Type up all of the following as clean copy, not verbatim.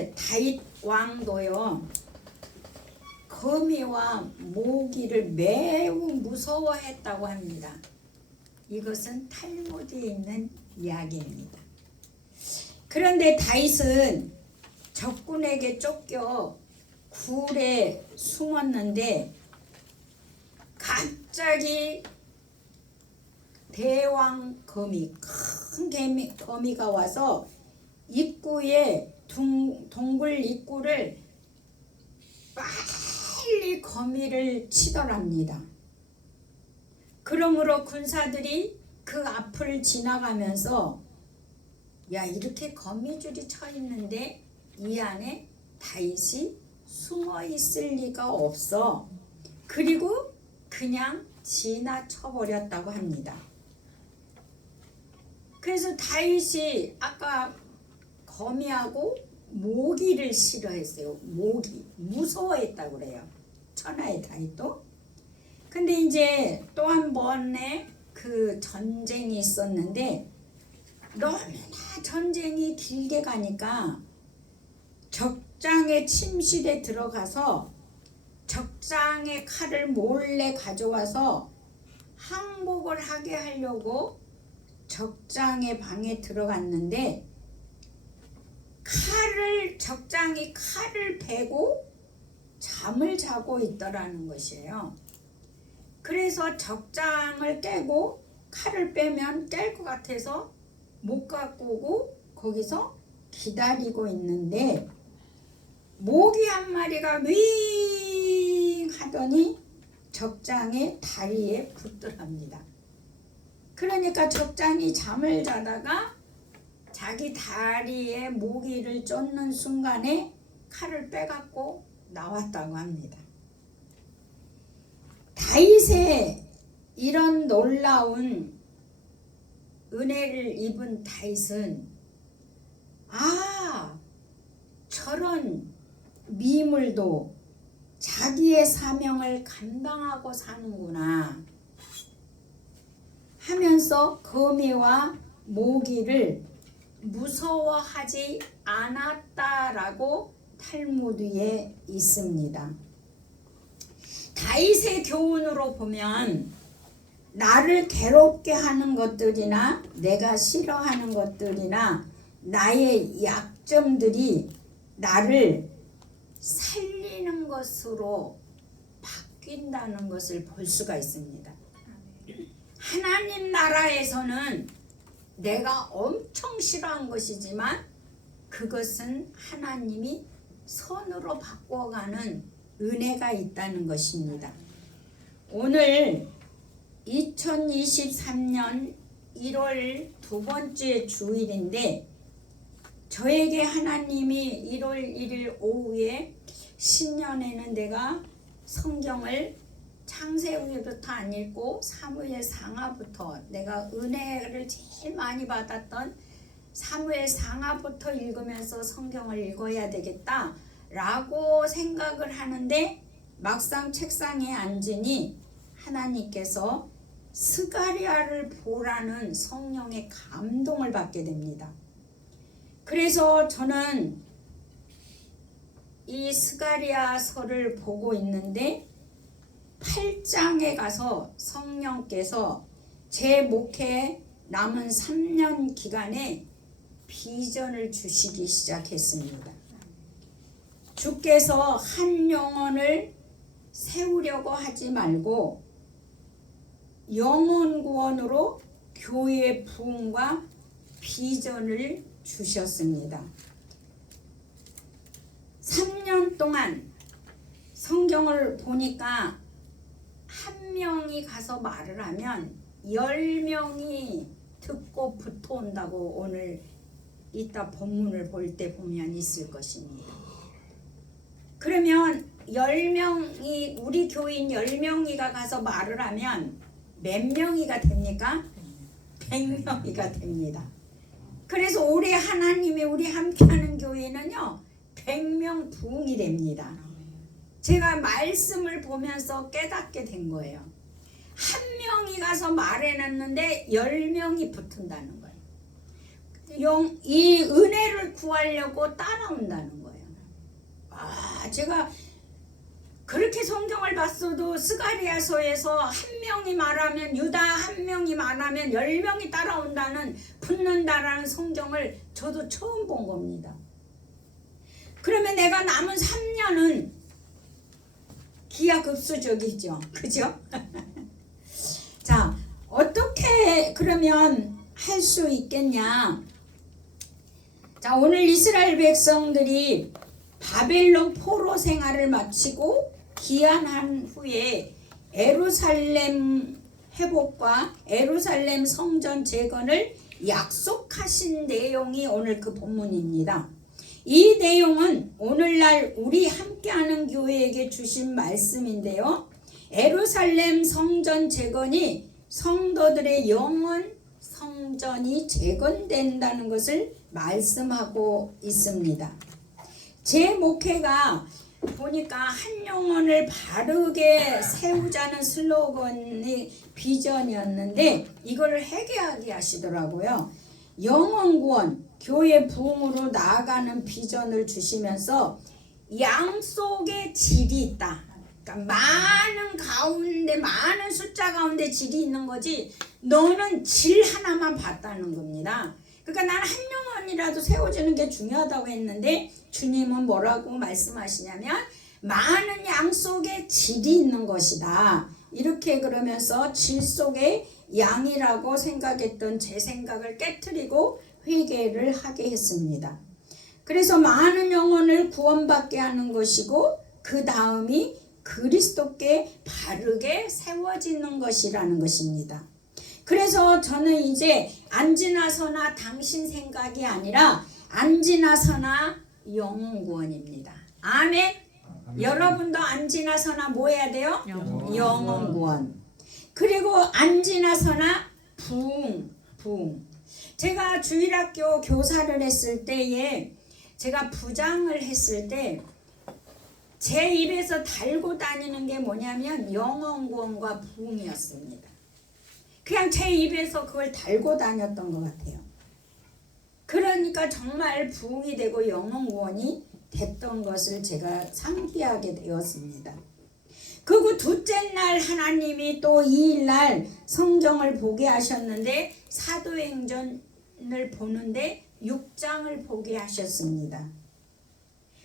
그런데 다윗 왕도요 거미와 모기를 매우 무서워했다고 합니다. 이것은 탈무드에 있는 이야기입니다. 그런데 다윗은 적군에게 쫓겨 굴에 숨었는데 갑자기 대왕 거미, 큰 거미가 와서 입구에 동굴 입구를 빨리 거미를 치더랍니다. 그러므로 군사들이 그 앞을 지나가면서 야, 이렇게 거미줄이 쳐 있는데 이 안에 다윗이 숨어 있을 리가 없어. 그리고 그냥 지나쳐 버렸다고 합니다. 그래서 다윗이 아까 거미하고 모기를 싫어했어요. 모기 무서워했다고 그래요. 천하의 다윗도. 근데 이제 또 한 번의 그 전쟁이 있었는데 너무나 전쟁이 길게 가니까 적장의 침실에 들어가서 적장의 칼을 몰래 가져와서 항복을 하게 하려고 적장의 방에 들어갔는데 적장이 칼을 베고 잠을 자고 있더라는 것이에요. 그래서 적장을 깨고 칼을 빼면 깰 것 같아서 못 가꾸고 거기서 기다리고 있는데 모기 한 마리가 윙 하더니 적장의 다리에 붙더랍니다. 그러니까 적장이 잠을 자다가 자기 다리에 모기를 쫓는 순간에 칼을 빼갖고 나왔다고 합니다. 다윗의 이런 놀라운 은혜를 입은 다윗은 저런 미물도 자기의 사명을 감당하고 사는구나 하면서 거미와 모기를 무서워하지 않았다라고 탈무드에 있습니다. 다윗의 교훈으로 보면 나를 괴롭게 하는 것들이나 내가 싫어하는 것들이나 나의 약점들이 나를 살리는 것으로 바뀐다는 것을 볼 수가 있습니다. 하나님 나라에서는 내가 엄청 싫어한 것이지만 그것은 하나님이 선으로 바꿔가는 은혜가 있다는 것입니다. 오늘 2023년 1월 두 번째 주일인데 저에게 하나님이 1월 1일 오후에 신년에는 내가 성경을 창세기부터 안 읽고 사무엘 상하부터 내가 은혜를 제일 많이 받았던 사무엘 상하부터 읽으면서 성경을 읽어야 되겠다 라고 생각을 하는데 막상 책상에 앉으니 하나님께서 스가랴를 보라는 성령의 감동을 받게 됩니다. 그래서 저는 이 스가랴서를 보고 있는데 8장에 가서 성령께서 제 목회 남은 3년 기간에 비전을 주시기 시작했습니다. 주께서 한 영혼을 세우려고 하지 말고 영혼 구원으로 교회의 부흥과 비전을 주셨습니다. 3년 동안 성경을 보니까 한 명이 가서 말을 하면 10명이 듣고 붙어온다고 오늘 이따 본문을 볼 때 보면 있을 것입니다. 그러면 10명이 우리 교인 10명이가 가서 말을 하면 몇 명이가 됩니까? 100명이가 됩니다. 그래서 올해 하나님이 우리 함께하는 교회는요 100명 부흥이 됩니다. 제가 말씀을 보면서 깨닫게 된 거예요. 한 명이 가서 말해놨는데 10명이 붙은다는 거예요. 이 은혜를 구하려고 따라온다는 거예요. 제가 그렇게 성경을 봤어도 스가랴서에서 한 명이 말하면 유다, 한 명이 말하면 10명이 따라온다는, 붙는다라는 성경을 저도 처음 본 겁니다. 그러면 내가 남은 3년은 기하급수적이죠. 그죠? 자, 어떻게 그러면 할 수 있겠냐? 자, 오늘 이스라엘 백성들이 바벨론 포로 생활을 마치고 귀환한 후에 예루살렘 회복과 예루살렘 성전 재건을 약속하신 내용이 오늘 그 본문입니다. 이 내용은 오늘날 우리 함께하는 교회에게 주신 말씀인데요. 예루살렘 성전 재건이 성도들의 영혼 성전이 재건된다는 것을 말씀하고 있습니다. 제 목회가 보니까 한 영혼을 바르게 세우자는 슬로건이 비전이었는데 이걸 회개하게 하시더라고요. 영혼 구원, 교회 부흥으로 나아가는 비전을 주시면서 양속에 질이 있다. 그러니까 많은 가운데, 많은 숫자 가운데 질이 있는 거지 너는 질 하나만 봤다는 겁니다. 그러니까 나는 한 영혼이라도 세워주는 게 중요하다고 했는데 주님은 뭐라고 말씀하시냐면 많은 양 속에 질이 있는 것이다. 이렇게 그러면서 질 속에 양이라고 생각했던 제 생각을 깨트리고 회개를 하게 했습니다. 그래서 많은 영혼을 구원받게 하는 것이고 그 다음이 그리스도께 바르게 세워지는 것이라는 것입니다. 그래서 저는 이제 안지나서나 당신 생각이 아니라 안지나서나 영혼 구원입니다. 아멘. 여러분도 안지나서나 뭐 해야 돼요? 영혼 구원. 그리고 안지나서나 부흥. 제가 주일학교 교사를 했을 때에 제가 부장을 했을 때 제 입에서 달고 다니는 게 뭐냐면 영혼 구원과 부흥이었습니다. 그냥 제 입에서 그걸 달고 다녔던 것 같아요. 그러니까 정말 부흥이 되고 영혼 구원이 됐던 것을 제가 상기하게 되었습니다. 그리고 둘째 날 하나님이 또 2일날 성경을 보게 하셨는데 사도행전을 보는데 6장을 보게 하셨습니다.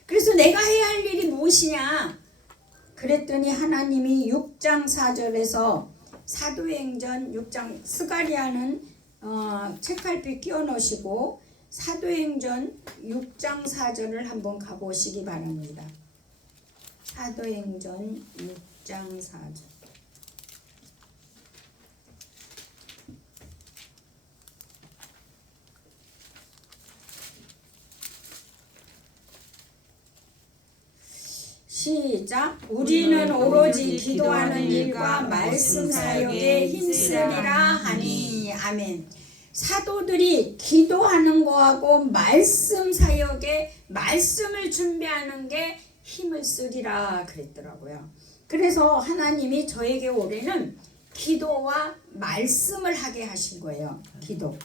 그래서 내가 해야 할 일이 무엇이냐? 그랬더니 하나님이 6장 4절에서 사도행전 6장 스가랴는 책갈피 끼워놓으시고 사도행전 6장 4절을 한번 가보시기 바랍니다. 사도행전 6장 4절. 시작. 우리는 오로지 기도하는 일과 말씀 사역에 힘쓰리라 하니. 아멘. 사도들이 기도하는 거하고 말씀 사역에 말씀을 준비하는 게 힘을 쓰리라 그랬더라고요. 그래서 하나님이 저에게 올해는 기도와 말씀을 하게 하신 거예요. 기도.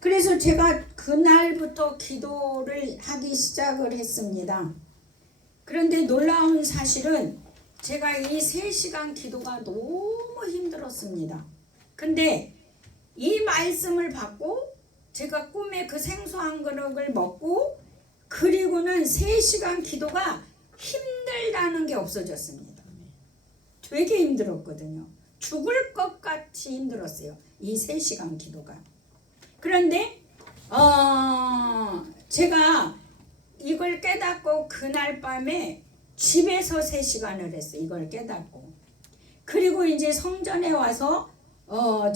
그래서 제가 그날부터 기도를 하기 시작을 했습니다. 그런데 놀라운 사실은 제가 이 3시간 기도가 너무 힘들었습니다. 근데 이 말씀을 받고 제가 꿈에 그 생수 한 그릇을 먹고 그리고는 3시간 기도가 힘들다는 게 없어졌습니다. 되게 힘들었거든요. 죽을 것 같이 힘들었어요. 이 3시간 기도가. 그런데 제가 이걸 깨닫고 그날 밤에 집에서 3시간을 했어요. 이걸 깨닫고. 그리고 이제 성전에 와서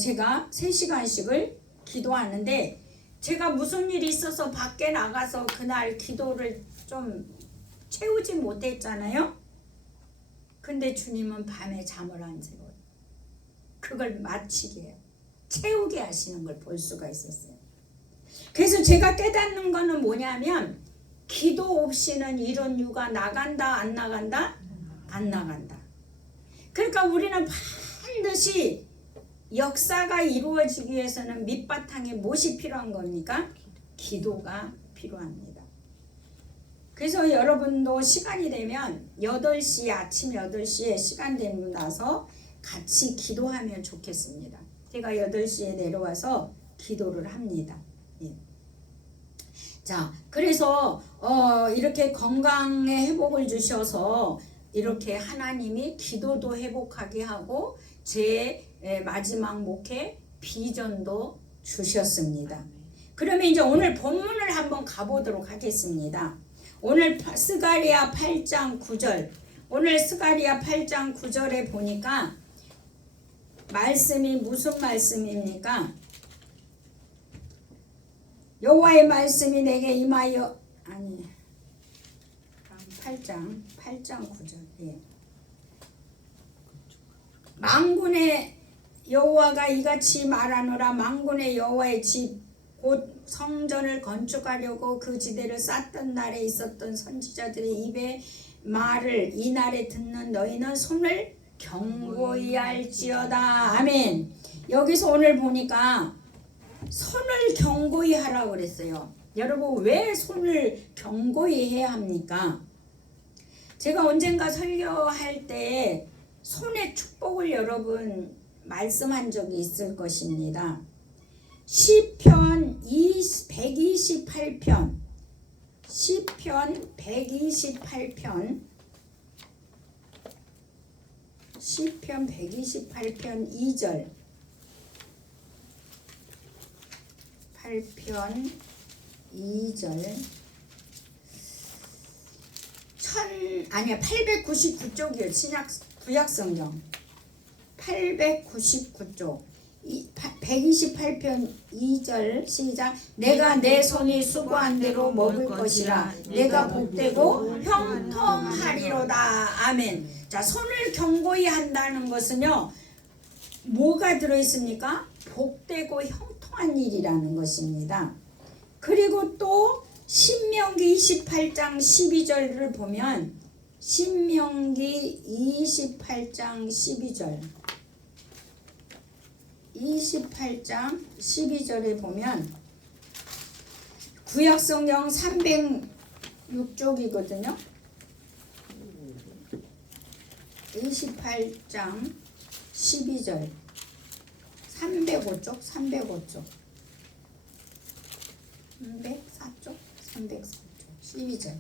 제가 3시간씩을 기도하는데 제가 무슨 일이 있어서 밖에 나가서 그날 기도를 좀 채우지 못했잖아요. 근데 주님은 밤에 잠을 안 자고 그걸 마치게 해요. 채우게 하시는 걸 볼 수가 있었어요. 그래서 제가 깨닫는 거는 뭐냐면 기도 없이는 이런 유가 나간다 안 나간다? 안 나간다. 그러니까 우리는 반드시 역사가 이루어지기 위해서는 밑바탕에 무엇이 필요한 겁니까? 기도가 필요합니다. 그래서 여러분도 시간이 되면 8시 아침 8시에 시간 되고 나서 같이 기도하면 좋겠습니다. 제가 8시에 내려와서 기도를 합니다. 예. 자, 그래서 이렇게 건강의 회복을 주셔서 이렇게 하나님이 기도도 회복하게 하고 제 마지막 목회 비전도 주셨습니다. 그러면 이제 오늘 본문을 한번 가보도록 하겠습니다. 오늘 스가랴 8장 9절, 오늘 스가랴 8장 9절에 보니까 말씀이 무슨 말씀입니까? 여호와의 말씀이 내게 임하여, 아니 8장 9절. 예. 만군의 여호와가 이같이 말하노라. 만군의 여호와의 집 곧 성전을 건축하려고 그 지대를 쌓던 날에 있었던 선지자들의 입에 말을 이 날에 듣는 너희는 손을 경고히 할지어다. 아멘. 여기서 오늘 보니까 손을 경고히 하라고 그랬어요. 여러분, 왜 손을 경고히 해야 합니까? 제가 언젠가 설교할 때 손의 축복을 여러분 말씀한 적이 있을 것입니다. 시편 128편, 시편 128편, 시편 128편 2절, 8편 2절, 899쪽이요. 구약성경 899쪽 128편 2절 시작. 내가 내 손이 수고한 대로 먹을 것이라. 내가 복되고 형통하리로다. 아멘. 자, 손을 경고히 한다는 것은요, 뭐가 들어있습니까? 복되고 형통한 일이라는 것입니다. 그리고 또 신명기 28장 12절을 보면, 신명기 28장 12절 28장 12절에 보면 구약성경 306쪽이거든요. 28장 12절 305쪽 304쪽 12절.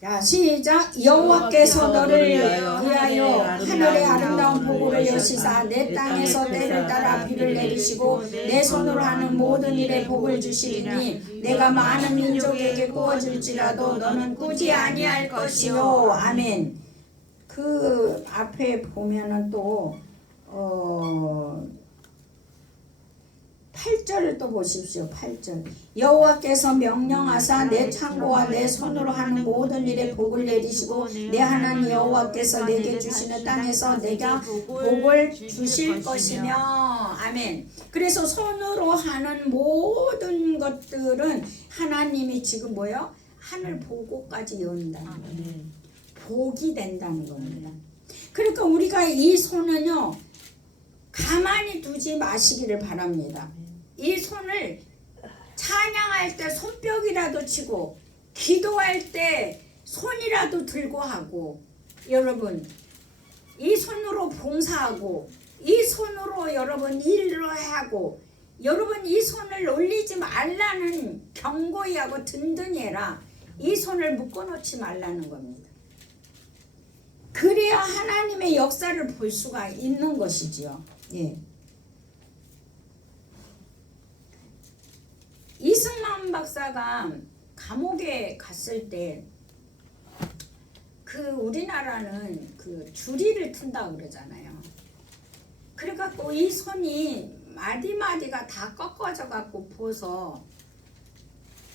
자, 시작. 여호와께서 너를 위하여 하늘의 아름다운 복을 여시사 내 땅에서 때를 따라 비를 내리시고 내 손으로 하는 모든 일에 복을 주시리니 내가 많은 민족에게 구워줄지라도 너는 꾸지 아니할 것이요. 아멘. 그 앞에 보면은 또 8절을 또 보십시오. 8절. 여호와께서 명령하사 내 창고와 내 손으로 하는 모든 일에 복을 내리시고 내 하나님 여호와께서 내게 주시는 땅에서 내가 복을 주실 것이며. 아멘. 그래서 손으로 하는 모든 것들은 하나님이 지금 뭐요? 하늘 보고까지 연다는 거예요. 복이 된다는 겁니다. 그러니까 우리가 이 손은요, 가만히 두지 마시기를 바랍니다. 이 손을 찬양할 때 손뼉이라도 치고 기도할 때 손이라도 들고 하고, 여러분 이 손으로 봉사하고 이 손으로 여러분 일을 하고, 여러분 이 손을 올리지 말라는 경고히 하고 든든히 해라. 이 손을 묶어놓지 말라는 겁니다. 그래야 하나님의 역사를 볼 수가 있는 것이지요. 예. 이승만 박사가 감옥에 갔을 때 그 우리나라는 그 주리를 튼다 그러잖아요. 그래갖고 이 손이 마디마디가 다 꺾어져 갖고 보서,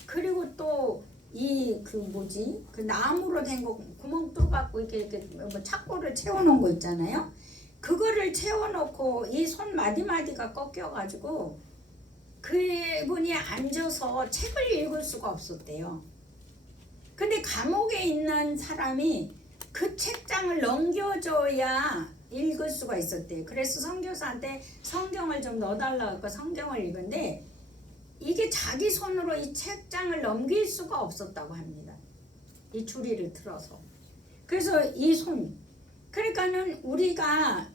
그리고 또 이 그 뭐지 그 나무로 된 거 구멍 뚫어갖고 이렇게 뭐 착고를 채워놓은 거 있잖아요. 그거를 채워놓고 이 손 마디마디가 꺾여가지고 그분이 앉아서 책을 읽을 수가 없었대요. 근데 감옥에 있는 사람이 그 책장을 넘겨줘야 읽을 수가 있었대요. 그래서 선교사한테 성경을 좀 넣어달라고 성경을 읽은데 이게 자기 손으로 이 책장을 넘길 수가 없었다고 합니다. 이 줄이를 틀어서. 그래서 이 손, 그러니까는 우리가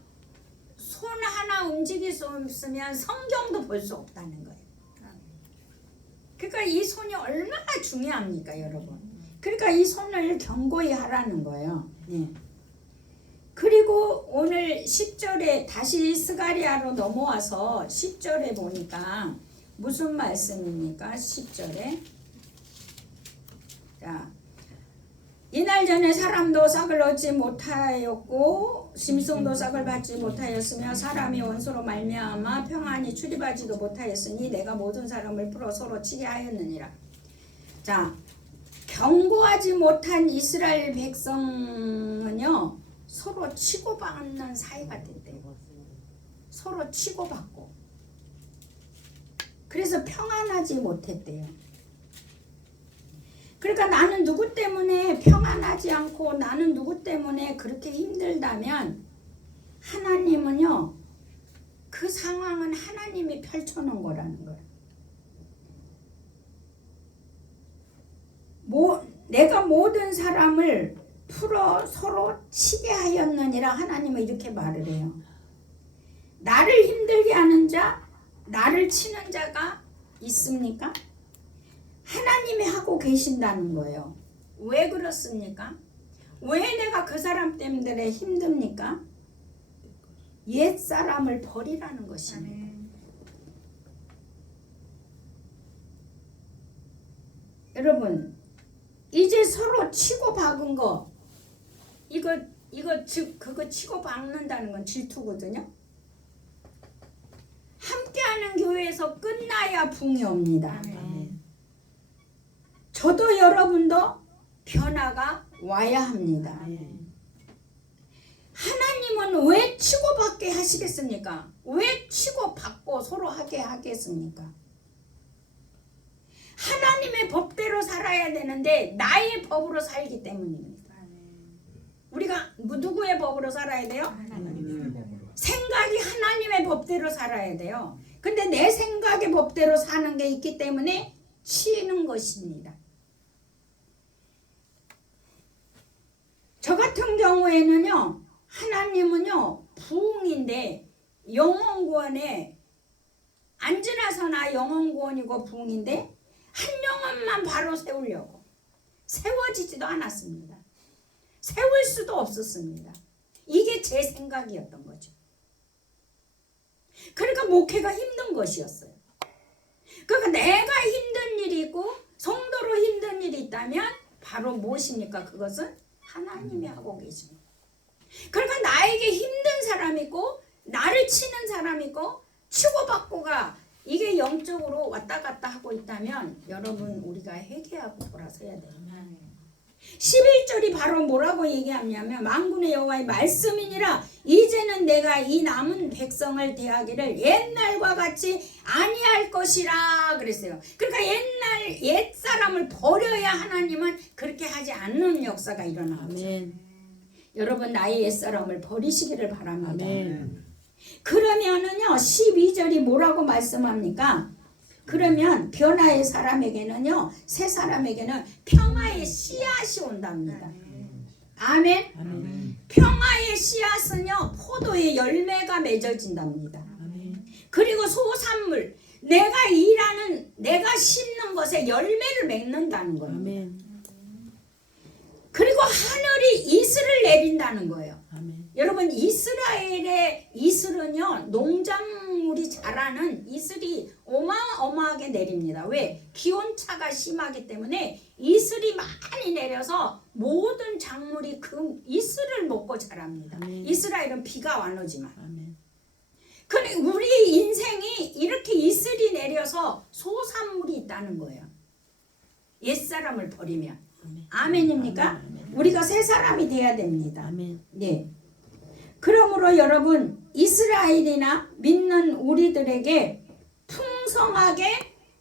손 하나 움직일 수 없으면 성경도 볼 수 없다는 거예요. 그러니까 이 손이 얼마나 중요합니까, 여러분? 그러니까 이 손을 견고히 하라는 거예요. 네. 그리고 오늘 10절에 다시 스가랴로 넘어와서 10절에 보니까 무슨 말씀입니까? 10절에 자, 이날 전에 사람도 싹을 얻지 못하였고 짐승도 싹을 받지 못하였으며 사람이 원수로 말미암아 평안히 출입하지도 못하였으니 내가 모든 사람을 풀어 서로 치게 하였느니라. 자, 경고하지 못한 이스라엘 백성은요 서로 치고받는 사이가 됐대요. 서로 치고받고 그래서 평안하지 못했대요. 그러니까 나는 누구 때문에 평안하지 않고 나는 누구 때문에 그렇게 힘들다면 하나님은요 그 상황은 하나님이 펼쳐놓은 거라는 거예요. 내가 모든 사람을 풀어 서로 치게 하였느니라. 하나님은 이렇게 말을 해요. 나를 힘들게 하는 자, 나를 치는 자가 있습니까? 하나님이 하고 계신다는 거예요. 왜 그렇습니까? 왜 내가 그 사람 때문에 힘듭니까? 옛 사람을 버리라는 것입니다. 여러분, 이제 서로 치고 박은 거, 그거 치고 박는다는 건 질투거든요. 함께하는 교회에서 끝나야 붕이 옵니다. 저도 여러분도 변화가 와야 합니다. 하나님은 왜 치고받게 하시겠습니까? 왜 치고받고 서로 하게 하겠습니까? 하나님의 법대로 살아야 되는데 나의 법으로 살기 때문입니다. 우리가 누구의 법으로 살아야 돼요? 생각이 하나님의 법대로 살아야 돼요. 근데 내 생각의 법대로 사는 게 있기 때문에 치는 것입니다. 저 같은 경우에는요, 하나님은요, 부흥인데 영혼구원에 안 지나서나 영혼구원이고 부흥인데 한 영혼만 바로 세우려고 세워지지도 않았습니다. 세울 수도 없었습니다. 이게 제 생각이었던 거죠. 그러니까 목회가 힘든 것이었어요. 그러니까 내가 힘든 일이 있고 성도로 힘든 일이 있다면 바로 무엇입니까? 그것은 하나님이 하고 계십니다. 그러니까 나에게 힘든 사람이 있고 나를 치는 사람이 있고 치고받고가 이게 영적으로 왔다 갔다 하고 있다면 여러분 우리가 회개하고 돌아서야 돼요. 11절이 바로 뭐라고 얘기하냐면 만군의 여호와의 말씀이니라 이제는 내가 이 남은 백성을 대하기를 옛날과 같이 아니할 것이라 그랬어요. 그러니까 옛 사람을 버려야 하나님은 그렇게 하지 않는 역사가 일어나죠. 여러분 나의 옛 사람을 버리시기를 바랍니다. 아멘. 그러면은요 12절이 뭐라고 말씀합니까? 그러면 변화의 사람에게는요 새 사람에게는 평화의 씨앗이 온답니다. 아멘. 아멘. 평화의 씨앗은요 포도의 열매가 맺어진답니다. 아멘. 그리고 소산물 내가 심는 것에 열매를 맺는다는 거예요. 아멘. 그리고 하늘이 이슬을 내린다는 거예요. 아멘. 여러분 이스라엘의 이슬은요 농작물이 자라는 이슬이 어마어마하게 내립니다. 왜? 기온차가 심하기 때문에 이슬이 많이 내려서 모든 작물이 그 이슬을 먹고 자랍니다. 아멘. 이스라엘은 비가 안 오지만. 아멘. 근데 우리 인생이 이렇게 이슬이 내려서 소산물이 있다는 거예요. 옛사람을 버리면. 아멘. 아멘입니까? 아멘. 우리가 새 사람이 돼야 됩니다. 아멘. 네. 그러므로 여러분 이스라엘이나 믿는 우리들에게 풍성하게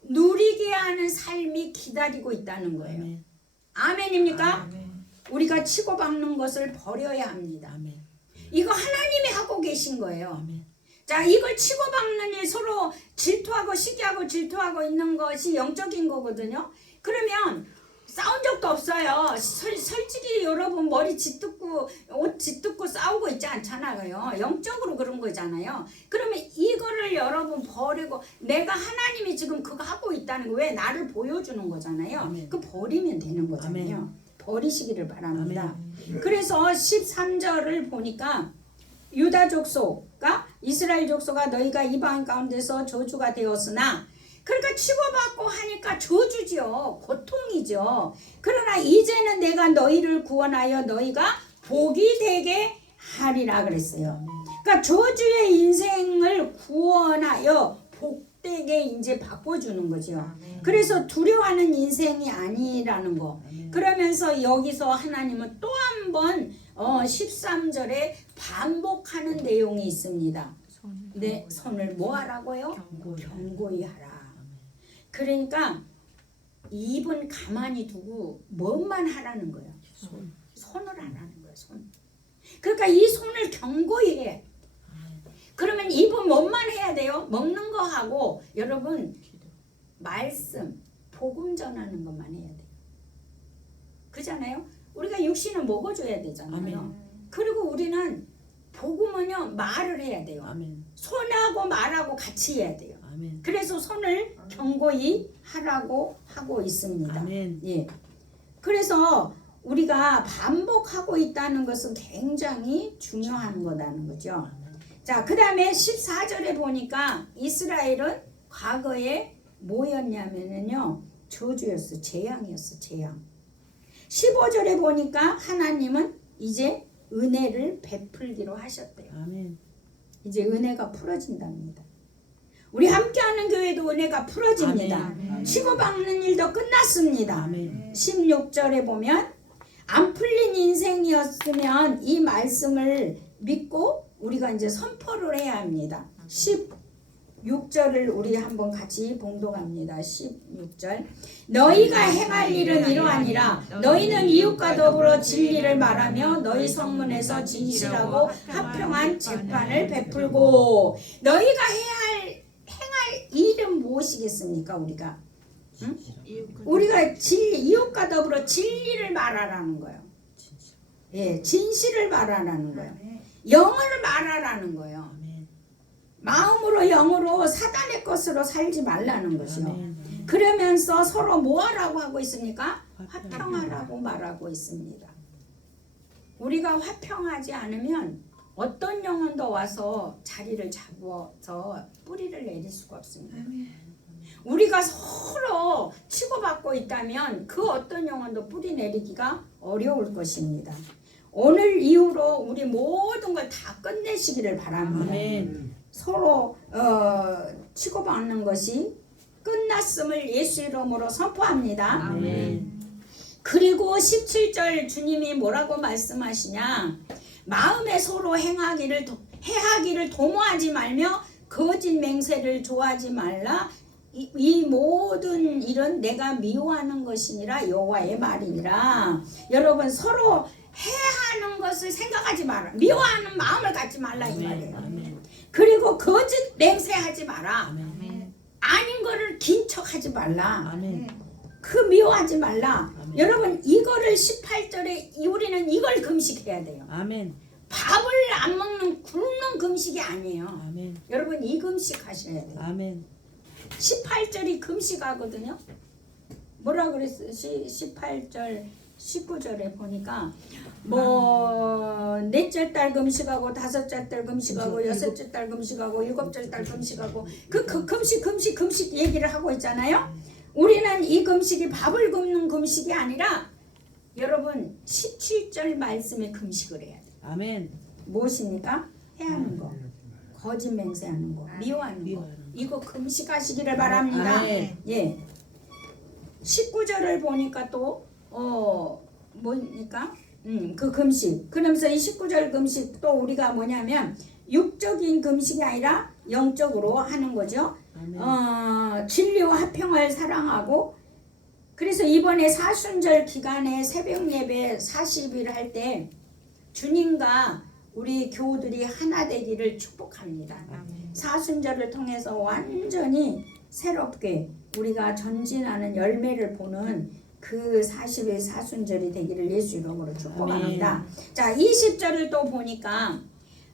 누리게 하는 삶이 기다리고 있다는 거예요. 아멘. 아멘입니까? 아멘. 우리가 치고박는 것을 버려야 합니다. 아멘. 이거 하나님이 하고 계신 거예요. 아멘. 자, 이걸 치고받는 일, 서로 질투하고 시기하고 질투하고 있는 것이 영적인 거거든요. 그러면 싸운 적도 없어요. 솔직히 여러분 머리 짓뜯고 옷 짓뜯고 싸우고 있지 않잖아요. 영적으로 그런 거잖아요. 그러면 이거를 여러분 버리고, 내가 하나님이 지금 그거 하고 있다는 거 왜 나를 보여주는 거잖아요. 아멘. 그 버리면 되는 거잖아요. 아멘. 버리시기를 바랍니다. 아멘. 그래서 13절을 보니까 유다 족속과 이스라엘 족속아 너희가 이방 가운데서 저주가 되었으나, 그러니까 치고받고 하니까 저주지요. 고통이죠. 그러나 이제는 내가 너희를 구원하여 너희가 복이 되게 하리라 그랬어요. 그러니까 저주의 인생을 구원하여 복되게 이제 바꿔주는 거죠. 그래서 두려워하는 인생이 아니라는 거. 그러면서 여기서 하나님은 또 한 번 13절에 반복하는 내용이 있습니다. 내 손을 뭐 하라고요? 견고히 하라. 그러니까 입은 가만히 두고 뭐만 하라는 거예요. 손을 하라는 거예요. 손. 그러니까 이 손을 견고히 해. 그러면 입은 뭐만 해야 돼요? 먹는 거 하고, 여러분 말씀, 복음 전하는 것만 해야 돼요. 그잖아요. 우리가 육신을 먹어줘야 되잖아요. 아멘. 그리고 우리는 복음은요 말을 해야 돼요. 아멘. 손하고 말하고 같이 해야 돼요. 아멘. 그래서 손을 견고히 하라고 하고 있습니다. 아멘. 예. 그래서 우리가 반복하고 있다는 것은 굉장히 중요한 거라는 거죠. 자, 그 다음에 14절에 보니까 이스라엘은 과거에 뭐였냐면요, 저주였어. 재앙이었어. 재앙. 15절에 보니까 하나님은 이제 은혜를 베풀기로 하셨대요. 아멘. 이제 은혜가 풀어진답니다. 우리 함께하는 교회도 은혜가 풀어집니다. 아멘. 치고받는 일도 끝났습니다. 아멘. 16절에 보면 안 풀린 인생이었으면 이 말씀을 믿고 우리가 이제 선포를 해야 합니다. 16절을 우리 한번 같이 봉독합니다. 16절. 너희가 행할 일은 이러하니라. 너희는 이웃과 더불어 진리를 말하며 너희 성문에서 진실하고 합평한 재판을 베풀고. 너희가 행할 일은 무엇이겠습니까? 우리가 응? 우리가 이웃과 더불어 진리를 말하라는 거예요. 예, 진실을 말하라는 거예요. 영어를 말하라는 거예요. 마음으로 영으로 사단의 것으로 살지 말라는 것이요. 그러면서 서로 뭐하라고 하고 있습니까? 화평하라고 말하고 있습니다. 우리가 화평하지 않으면 어떤 영혼도 와서 자리를 잡아서 뿌리를 내릴 수가 없습니다. 우리가 서로 치고받고 있다면 그 어떤 영혼도 뿌리 내리기가 어려울 것입니다. 오늘 이후로 우리 모든 걸 다 끝내시기를 바랍니다. 아멘. 서로 치고받는 것이 끝났음을 예수 이름으로 선포합니다. 아멘. 그리고 17절 주님이 뭐라고 말씀하시냐? 마음에 서로 행하기를 도모하지 말며 거짓 맹세를 좋아하지 말라. 이 모든 일은 내가 미워하는 것이니라 여호와의 말이니라. 여러분 서로 해야 하는 것을 생각하지 마라. 미워하는 마음을 갖지 말라 이 말이에요. 아멘. 그리고 거짓 맹세하지 마라. 아멘. 아닌 거를 긴 척하지 말라. 아멘. 그 미워하지 말라. 아멘. 여러분 이거를 18절에 우리는 이걸 금식해야 돼요. 아멘. 밥을 안 먹는 굶는 금식이 아니에요. 아멘. 여러분 이 금식 하셔야 돼요. 아멘. 18절이 금식하거든요. 뭐라 그랬어요? 18절 19절에 보니까 뭐 넷째 달 금식하고 다섯째 달 금식하고 여섯째 달 금식하고 일곱째 달 금식하고 그 금식 얘기를 하고 있잖아요. 우리는 이 금식이 밥을 굶는 금식이 아니라 여러분 17절 말씀에 금식을 해야 돼요. 아멘. 무엇입니까? 해야 하는 거, 거짓 맹세하는 거, 미워하는 거, 이거 금식하시기를 바랍니다. 아멘. 예. 19절을 보니까 또 뭐니까? 그 금식. 그러면서 이 19절 금식 또 우리가 뭐냐면 육적인 금식이 아니라 영적으로 하는 거죠. 아멘. 진리와 화평을 사랑하고. 그래서 이번에 사순절 기간에 새벽 예배 40일 할 때 주님과 우리 교우들이 하나 되기를 축복합니다. 사순절을 통해서 완전히 새롭게 우리가 전진하는 열매를 보는 그 40의 사순절이 되기를 예수 이름으로 축복합니다. 자, 20절을 또 보니까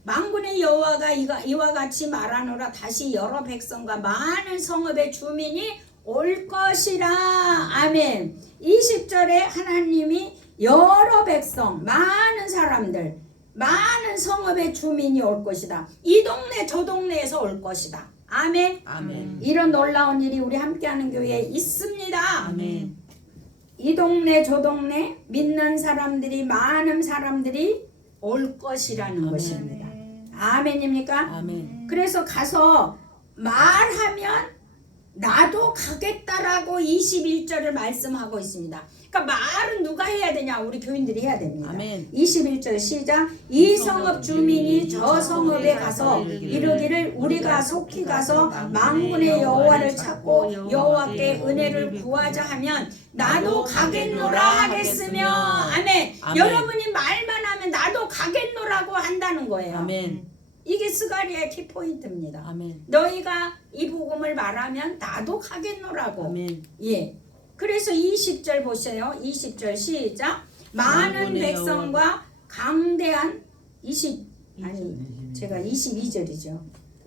만군의 여호와가 이와 같이 말하노라. 다시 여러 백성과 많은 성읍의 주민이 올 것이라. 아멘. 20절에 하나님이 여러 백성, 많은 사람들, 많은 성읍의 주민이 올 것이다. 이 동네 저 동네에서 올 것이다. 아멘. 아멘. 이런 놀라운 일이 우리 함께하는 교회에 있습니다. 아멘. 이 동네 저 동네 믿는 사람들이, 많은 사람들이 올 것이라는 아멘. 것입니다. 아멘입니까? 아멘. 그래서 가서 말하면 나도 가겠다라고 21절을 말씀하고 있습니다. 그러니까 말은 누가 해야 되냐? 우리 교인들이 해야 됩니다. 아멘. 21절 시작. 이 성읍 주민이 저 성읍에 가서 이르기를 우리가 속히 가서 만군의 여호와를 찾고 여호와께 은혜를 구하자 하면 나도 가겠노라 하겠으며. 아멘. 아멘. 여러분이 말만 하면 나도 가겠노라고 한다는 거예요. 아멘. 이게 스가랴의 키포인트입니다. 아멘. 너희가 이 복음을 말하면 나도 가겠노라고. 아멘. 예. 그래서 20절 보세요. 20절 시작. 많은 백성과 강대한 22절이죠.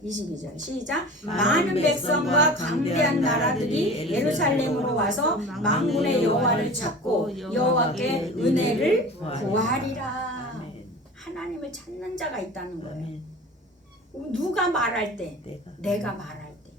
22절 시작. 많은 백성과 강대한 나라들이 예루살렘으로 와서 만군의 여호와를 찾고 여호와께 은혜를 구하리라. 아멘. 하나님을 찾는 자가 있다는 거예요. 아멘. 누가 말할 때? 내가 말할 때.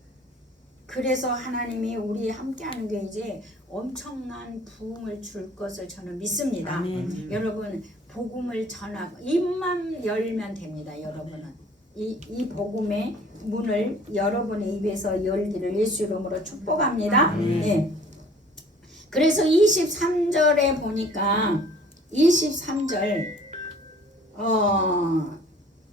그래서 하나님이 우리 함께하는 게 이제 엄청난 부흥을 줄 것을 저는 믿습니다. 아멘. 여러분 복음을 전하고 입만 열면 됩니다. 여러분은 이 복음의 문을 여러분의 입에서 열기를 예수 이름으로 축복합니다. 아멘. 예. 그래서 23절에 보니까 23절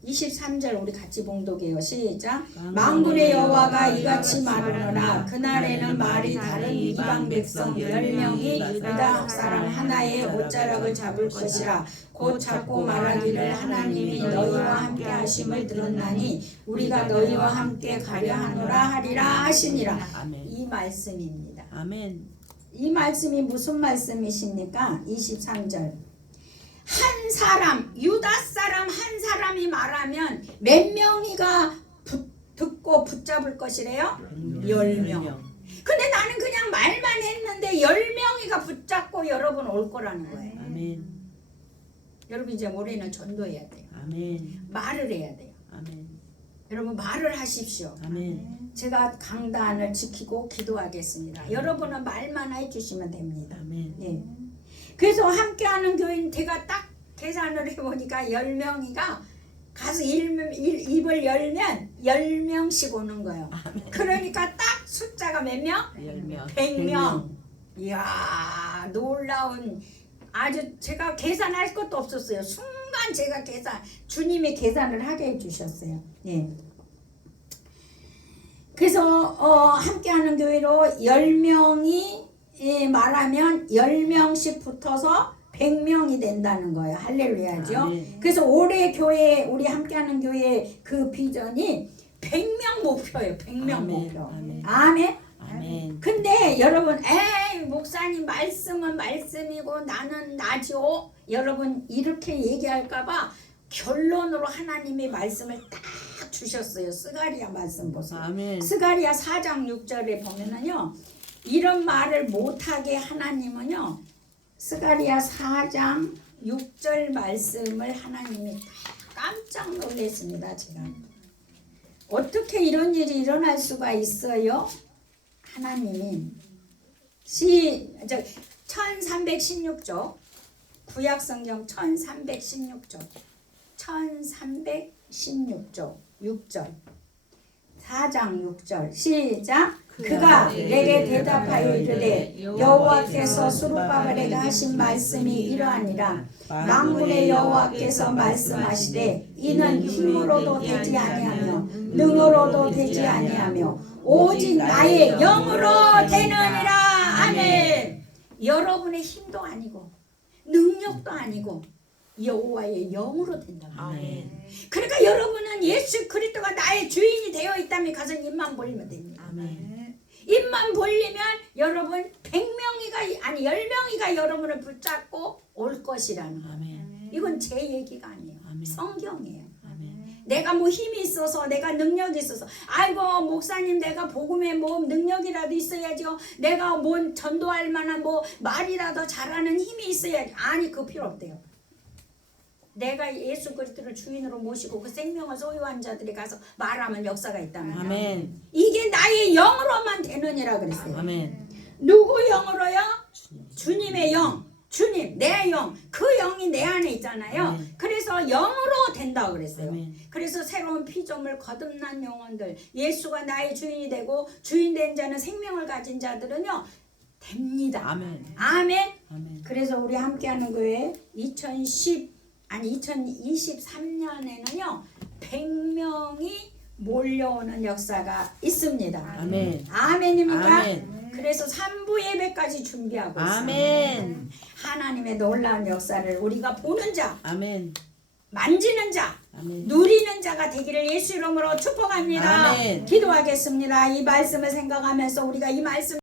23절 우리 같이 봉독해요. 시작. 만군의 여호와가 이같이 말하노라. 그날에는 말이 다른 이방 백성 10명이 유다 사람 하나의 옷자락을 잡을 것이라. 곧 잡고 말하기를 하나님이 너희와 함께 하심을 들었나니 우리가 너희와 함께 가려 하노라 하리라 하시니라. 아멘. 이 말씀입니다. 아멘. 이 말씀이 무슨 말씀이십니까? 23절. 한 사람, 유다 사람 한 사람이 말하면 몇 명이가 듣고 붙잡을 것이래요? 10명. 근데 나는 그냥 말만 했는데 10명이가 붙잡고 여러분 올 거라는 거예요. 아멘. 여러분 이제 올해는 전도해야 돼요. 아멘. 말을 해야 돼요. 아멘. 여러분 말을 하십시오. 아멘. 제가 강단을 지키고 기도하겠습니다. 여러분은 말만 해주시면 됩니다. 아멘. 예. 그래서 함께하는 교인 제가 딱 계산을 해보니까 10명이가 가서 입을 열면 10명씩 오는 거예요. 그러니까 딱 숫자가 몇 명? 10명. 100명. 이야 놀라운 아주 제가 계산할 것도 없었어요. 순간 제가 주님이 계산을 하게 해주셨어요. 예. 그래서 함께하는 교회로 10명이 말하면 10명씩 붙어서 100명이 된다는 거예요. 할렐루야죠. 아멘. 그래서 올해 교회 우리 함께하는 교회 그 비전이 100명 목표예요. 100명 아멘. 목표. 아멘. 아멘. 아멘. 근데 여러분 에이 목사님 말씀은 말씀이고 나는 나죠. 여러분 이렇게 얘기할까봐 결론으로 하나님이 말씀을 딱 주셨어요. 스가랴 말씀 보세요. 아멘. 스가랴 4장 6절에 보면은요. 이런 말을 못하게 하나님은요. 스가랴 4장 6절 말씀을 하나님이 깜짝 놀랐습니다. 제가 어떻게 이런 일이 일어날 수가 있어요? 하나님이 1316조 구약성경 1316조 1316조 6절 4장 6절 시작. 그가 내게 대답하여 이르되 여호와께서 스룹바벨에게 하신 말씀이 이러하니라. 만군의 여호와께서 말씀하시되 이는 힘으로도 되지 아니하며 능으로도 되지 아니하며 오직 나의 영으로 되느니라. 아멘. 여러분의 힘도 아니고 능력도 아니고 여호와의 영으로 된단 말이에요. 아멘. 그러니까 여러분은 예수 그리스도가 나의 주인이 되어 있다면 가서 입만 벌리면 됩니다. 아멘. 입만 벌리면 여러분 100명이가 아니 10명이가 여러분을 붙잡고 올 것이라는 거예요. 아멘. 이건 제 얘기가 아니에요. 아멘. 성경이에요. 아멘. 내가 뭐 힘이 있어서 내가 능력이 있어서 아이고 목사님 내가 복음에 뭐 능력이라도 있어야죠. 내가 뭐 전도할 만한 뭐 말이라도 잘하는 힘이 있어야지. 아니 그거 필요 없대요. 내가 예수 그리스도를 주인으로 모시고 그 생명을 소유한 자들이 가서 말하면 역사가 있다는 거예요. 아멘. 이게 나의 영으로만 되느니라 그랬어요. 아멘. 누구 영으로요? 주님. 주님의 영. 주님, 내 영. 그 영이 내 안에 있잖아요. 아멘. 그래서 영으로 된다고 그랬어요. 아멘. 그래서 새로운 피조물 거듭난 영혼들, 예수가 나의 주인이 되고 주인 된 자는 생명을 가진 자들은요 됩니다. 아멘. 아멘. 아멘. 그래서 우리 함께하는 교회 2023년에는요 100명이 몰려오는 역사가 있습니다. 아멘. 아멘입니까? 아멘. 그래서 3부 예배까지 준비하고 있습니다. 아멘. 하나님의 놀라운 역사를 우리가 보는 자, 아멘. 만지는 자, 아멘. 누리는 자가 되기를 예수 이름으로 축복합니다. 아멘. 기도하겠습니다. 이 말씀을 생각하면서 우리가 이 말씀